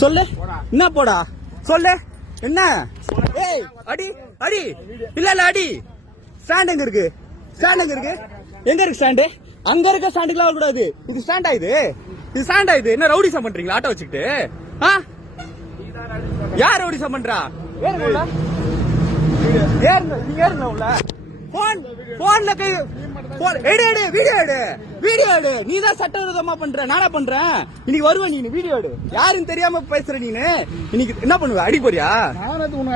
சொல்லு. என்ன போடா? சொல்லு. என்ன? ஏய் அடி அடி. இல்ல இல்ல அடி. ஸ்டாண்ட் எங்க இருக்கு? ஸ்டாண்ட் எங்க இருக்கு? எங்க இருக்கு ஸ்டாண்டு அங்க இருக்க ஸ்டாண்டுக்குலாம் வரக்கூடாது. இது ஸ்டாண்டா இது? இது ஸ்டாண்டா இது? என்ன ரவுடிசம் பண்றீங்களா? ஆட்டோ வச்சுக்கிட்டு. ஆ? யார் ரவுடிசம் பண்றா? ஏறுங்க உள்ள. ஏறுங்க நீங்க ஏறுங்க உள்ள. போன் போன்ல கை போன் எடு எடு வீடியோ எடு. வீடியோ எடு. நீ தான் சட்டவிரோதமா பண்ற. நானா பண்றேன் இன்னைக்கு வருவ நீ வீடியோ எடு. யாருன்னு தெரியாம பேசுற நீனு இன்னைக்கு என்ன பண்ணுவ? அடி போறியா?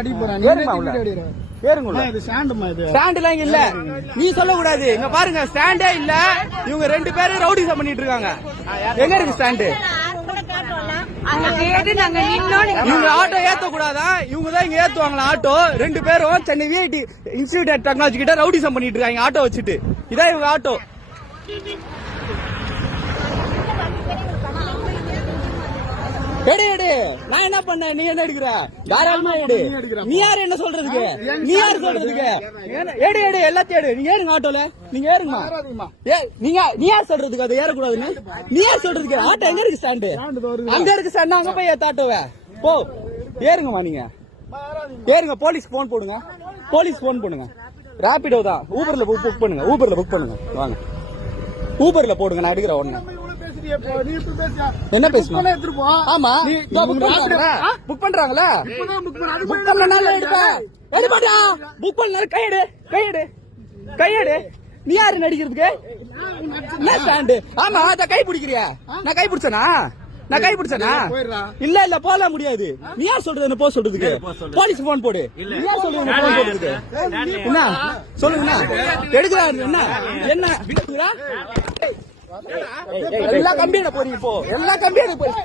அடி போறேன் இது ஸ்டாண்டுமா இது. இங்க இல்ல. நீ சொல்ல கூடாது இங்க பாருங்க ஸ்டாண்டே இல்ல. இவங்க ரெண்டு பேரும் ரவுடிசம் பண்ணிட்டு இருக்காங்க. எங்க இருக்கு ஸ்டாண்டு அங்க கேட்டு நாங்க நின்னோம் நீங்க இவங்க ஆட்டோ ஏத்த கூடாதா இவங்க தான் இங்க ஏத்துவாங்களா ஆட்டோ? ரெண்டு பேரும் Chennai VIT institute of technology கிட்ட ரவுடிசம் பண்ணிட்டு இருக்காங்க ஆட்டோ வச்சுட்டு. இதான் இவங்க ஆட்டோ. எடு எடு. நான் என்ன பண்ணேன்? நீ என்ன எடுக்கிற? தாராளமா எடு. நீ யாரு என்ன சொல்றதுக்கு? நீ யாரு சொல்றதுக்கு? எடு எடு. எல்லாத்தையும் எடு. நீங்க ஏறுங்க ஆட்டோல. நீங்க ஏறுங்கம்மா. நீங்க நீ யார் சொல்றதுக்கு? அது ஏறக்கூடாதுன்னு? நீ யார் சொல்றதுக்கு? ஆட்டோ எங்க இருக்கு ஸ்டாண்டு. அங்க இருக்கு ஸ்டாண்ட் அங்க போய் ஏத்த ஆட்டோவை. போ. ஏறுங்கம்மா நீங்க. ஏறுங்க. போலீஸ் போன் போடுங்க. போலீஸ் போன் பண்ணுங்க ராபிடோ தான். ஊபர்ல புக் பண்ணுங்க. ஊபர்ல புக் பண்ணுங்க. வாங்க. ஊபர்ல போடுங்க. நான் எடுக்கிற உடனே. என்ன பேசணும். ஆமா. நீ புக் பண்றாங்களா? புக் பண்ணனால எடுப்பேன் எடுப்பாடா புக் பண்ணல கையெடு. கையெடு. கையெடு. நீ யாரு நடிக்கிறதுக்கு? என்ன ஸ்டாண்டு ஆமா அத கை பிடிக்கிறியா? நான் கை பிடிச்சனா? நான் கை பிடிச்சனா. இல்ல இல்ல போல முடியாது. நீ யார் சொல்றது? என்ன போ சொல்றதுக்கு. போலீஸ் போன் போடு. நீ யார் சொல்றது? என்ன போன் போடுறதுக்கு? என்ன? சொல்லுங்க என்ன எடுக்கிறாரு என்ன? என்ன? எடுக்குறா? எல்லா கம்பியிட போறீங்க இப்போ எல்லா கம்பியிட போறீங்க